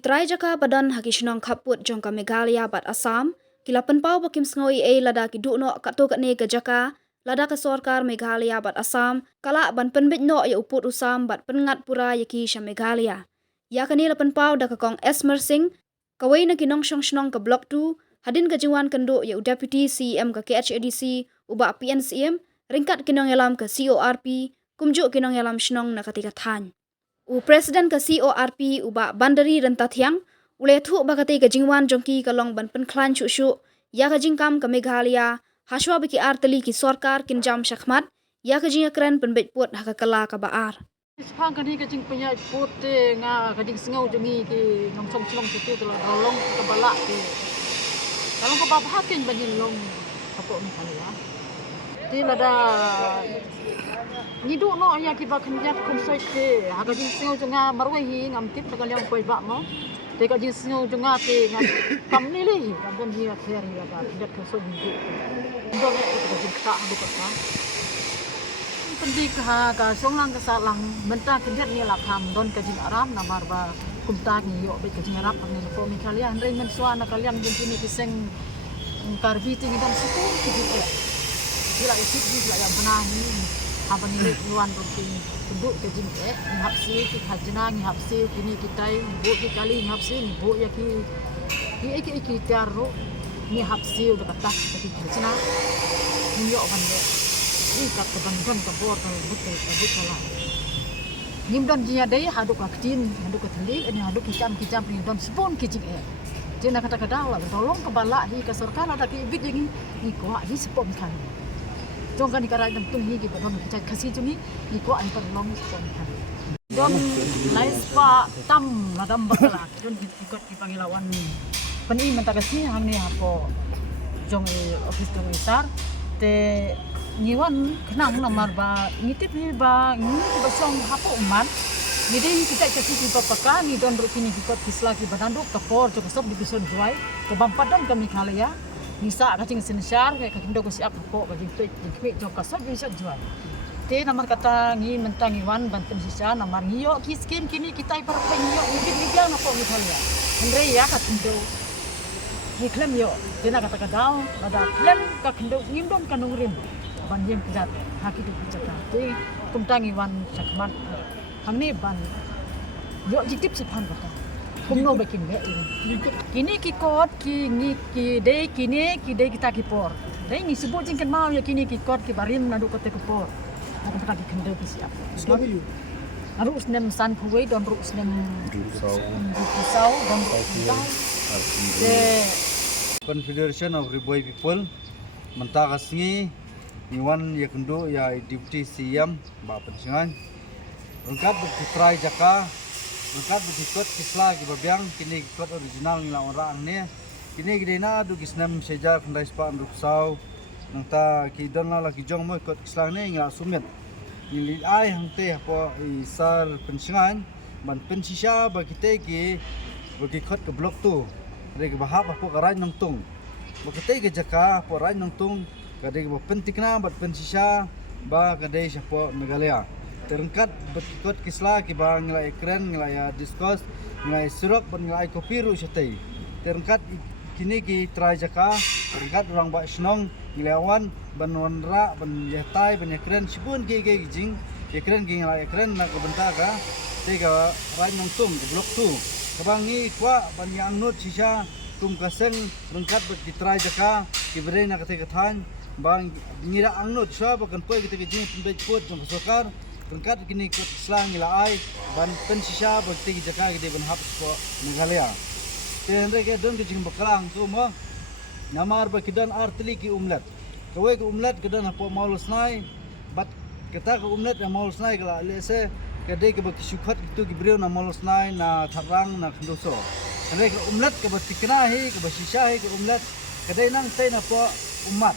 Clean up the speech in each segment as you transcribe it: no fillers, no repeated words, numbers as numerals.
try jaka badan haki shnong khaput jongka Meghalaya bat Assam, kila penpau bakim sngoy lada ki dukno kato katne ke jaka, lada ke sorkar Meghalaya bat Assam, kala ban penbit no ya uput usam bat pengat pura yaki sha Meghalaya. Ya kani la penpau da kong Esmer Singh, kawai na kinong shnong ke blok 2, hadin ke jiwan kenduk ya Deputy CM ke KHADC, uba PNCM, ringkat kinong yalam ke CORP, kumjuk kinong yalam shnong na katika than. Presiden ke CORP uba bandari rentat yang ule thu bakati ke jingwan jongki kalong ban penklan chu ya ke jingkam ke Meghalaya haswa biki arteli ki sorkar kinjam shakhmat ya ke jing kren penbet put haka kala ka baar. Sekarang kan ni kajing punya putih nga kajing sengau jengi ki nong song celong situ telah rolong ke balak ki. Kalau ke bapa hakin bajin long apa ni kali ya. Ti lada ni duk no ya ki ba khanjat khonsoi ke ha kajing sengau jenga marwai hi ngam tip ka liang koi ba mo. Te kajing sengau jenga te ngam kam ni li kam bon hi akhir ya ba khanjat khonsoi ni. Dong ke kajing ka ha duk ka. Pendik ka songlang ka salang menta kendet ni lakam don kajing aram namar ba kumta ni yo be kajing arab ni ko mi kalian rein men suana kalian bin kiseng karbi ti dan situ kajing sila isip ni sila yang pernah ni apa ni luan roti penduk kajing ni hapsi ki khajna ni hapsi kini kitai bu ki kali ni hapsi ni bu ya ki tiaro ni hapsi udah kata tapi khajna ni yo ban ni kat kebangan ke bor betul lah. Nimdon dia dai haduk aktin, haduk keteli, ini haduk kicam ni don sepon kicing Dia nak kata dah lah, tolong ke balak hi ke sorkar ada ki bit yang ni kuat hi sepon kan. Jong kan dikarai dan tung hi ki don kicai kasih tu ni kuat antar long sepon kan. Don lais pa tam la dam bakala, don ikut dipanggil lawan ni. Peni mentak kasih hang ni apa jong office tu besar te ngiwan kenang namar ba ngitip ni ba ni ba song hapo umat ni dei kita kasi di papaka ni don rutini di kot kisla ki bananduk kapor jo kasop di bison juai ke bampadan kami Meghalaya ni sa kacing sensyar ke kakindo ko siap hapo ba di kwek jo kasop bisa juai te namar kata ngi mentang ngiwan banten sisa namar ngiyo ki skin kini kita par penyo ni dia hapo Meghalaya andre ya katindo ni klem yo dena kata kadau ada klem kakindo ngindon kanurin ban yen kejat haki tu kejata te kumtangi wan sakmat hang ni ban yo jitip sepan kata kumno bekin be kini ki kot ki ni ki de kini ki de kita ki por de ni sebut jingkan mau ya kini ki kot ki barim nadu kote ki por nak kata ki kende ki siap harus nem san kuwe don rus nem sau don de Confederation of Riboy People mentagasngi Iwan ya kendo ya Deputy CM ba pensingan rungkat bertrai jaka rungkat berikut kisla ki babyang kini ikut original ni lawan orang ni kini gidena du gisnam seja kendai spa ruksau nangta ki don la ki jong mo ikut kisla ni nga sumet ni ai hangte apa isar pensingan ban pensisya bagi te ki bagi ikut ke blok tu rek bahap apa karai nangtung bagi te ke jaka apa rai nangtung kadai ke penting na bat pensisya ba kadai siapa Meghalaya terangkat berikut kisla ki ba ngelai keren ngelai discuss ngelai surok ban ngelai kopiru setai terangkat kini ki try jaka terangkat orang ba snong ngelaiwan ban wanra ban yetai ban keren sibun ki jing keren ki ngelai keren na kebenta ka tega rai nongtung blok 2 kabangi kwa ban yang not sisa tum kaseng terangkat bertry jaka ki bere na kate kathan bang ngira angnut sa bakan poy kita kejing pembet pot jong sokar rengkat kini kot slang ila ai ban pensisya bakti jaka gede ban hap ko Meghalaya tendre ke don kejing bakalang tu mo namar ba kidan artli ki umlat kawe ke umlat kidan apa maulus nai bat kata ke umlat na maulus nai kala lese kade ke baki sukhat gitu gibreu na maulus nai na tharang na khndoso tendre ke umlat ke bati knahi ke basisya ke umlat kade nang tai na po umat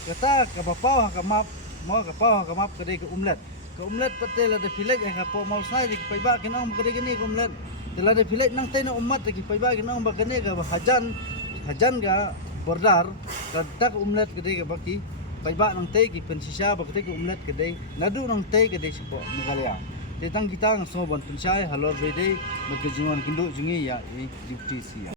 kata ke bapau ke map mau ke pau ke map kedai ke umlet patel ada filet yang apa mau sai di paiba kinang kedai gini ke umlet telah ada filet nang tena umat di paiba kinang bakane ke hajan ga bordar kata ke umlet kedai ke baki paiba nang tei ki pensisya bakte ke umlet kedai nadu nang tei kedai sipo Meghalaya tetang kita ngaso ban pensyai halor bede berkejingan kenduk jungi ya duty siam.